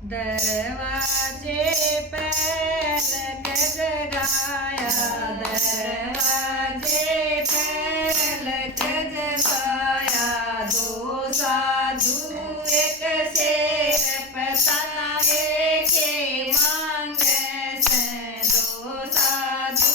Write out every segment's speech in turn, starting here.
दरवाजे पलक जगाया, दरवाजे पलक जगाया। दो साधु एक शेर पतंगे के मांगे से, दो साधु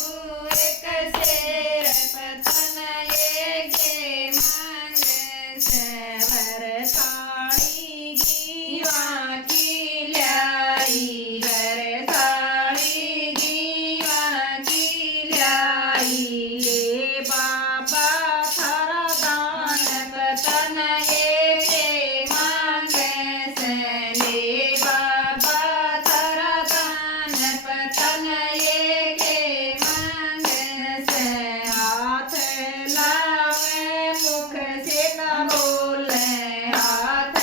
एक शेर पतंगे के मांगे से। वरसाली गीवा की लाई, वरसाली गीवा की लाई। ले बाबा थारा दान पतंगे के मांगे से, ले बाबा थारा दान पतंगे के मांगे से। हाथ लावे मुख से न बोले, हाथ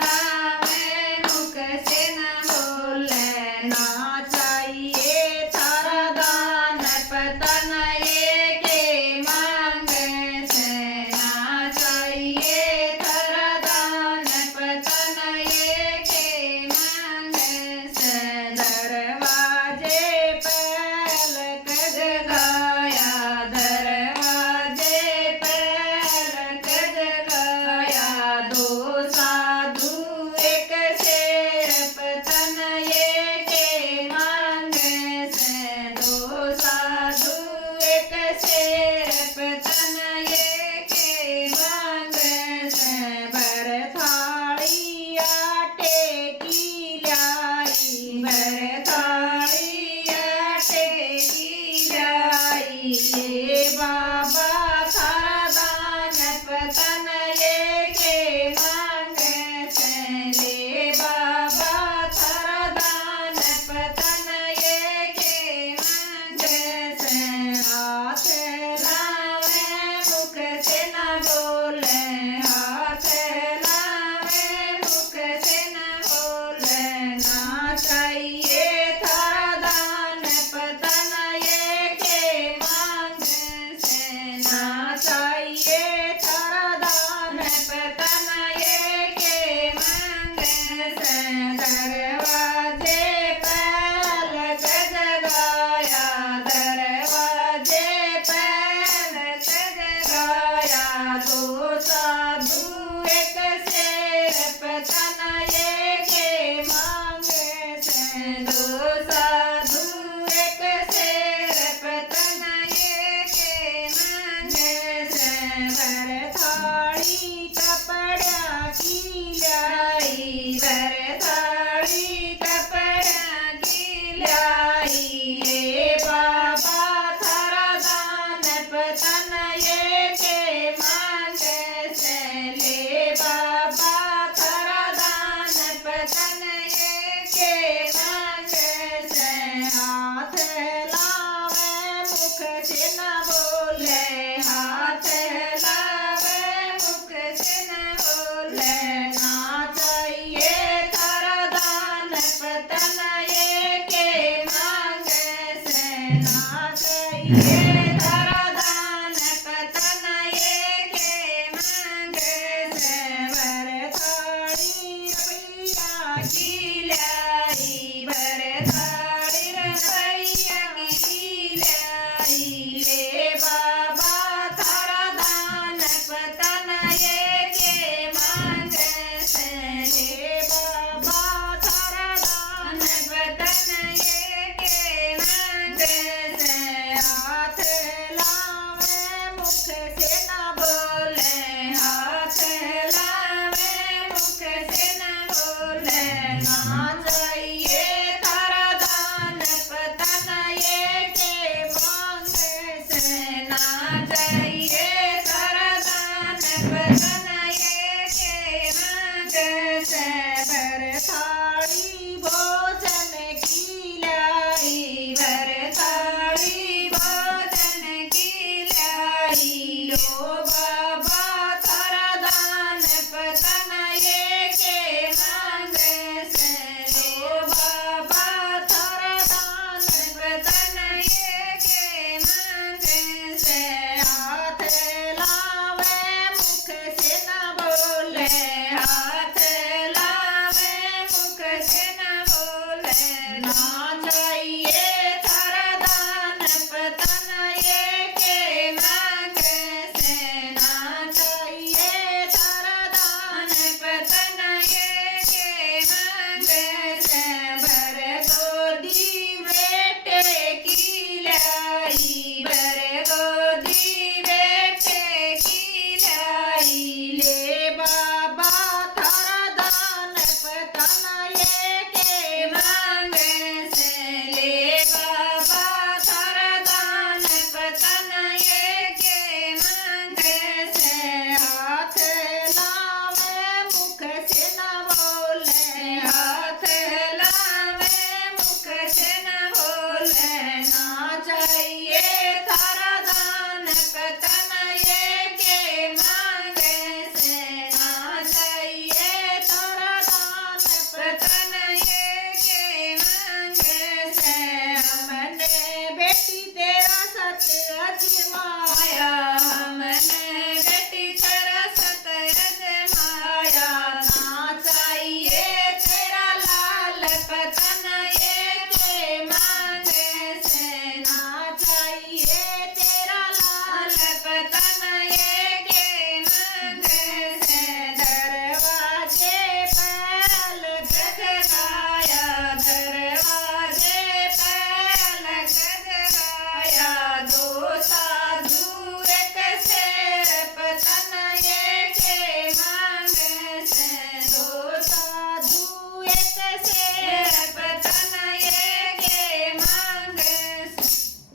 लावे मुख से न बोले। ना चाहिए थारा दान पतंगे के मांगे से, ना चाहिए थारा दान पतंगे के मांगे से। दरवाजे पलक जगाया, दरवाजे पलक जगाया। दो साधु एक शेर पतंगे के मांगे से, दो साधु एक शेर पतंगे के मांगे से। भरथाली आटे की लाई, भरथाली आटे की लाई। ले बाबा थारा दान पतंगे के मांगे से, ले बाबा थारा दान पतंगे के मांगे से। हाथ लावे मुख से न बोले, हाथ लावे मुख से न बोले। ना चाहिए थारा दान पतंगे के मांगे से, ना चाहिए थारा दान पतंगे के मांगे से। दरवाजे पलक जगाया, दरवाजे पलक जगाया। दो साधु एक शेर पतंगे के मांगे से, दो साधु एक शेर पतंगे के मांगे से। भरथाली कपड़ा की लाई, भरथाली कपड़ा की लाई। ले बाबा थारा दान पतंगे के मांगे से, ले बाबा थारा दान पतंगे के मांगे से। हाथ लावे मुख से न बोले, हाथ लावे मुख से न बोले। ना चाहिए थारा दान पतंगे के मांगे से, ना चाहिए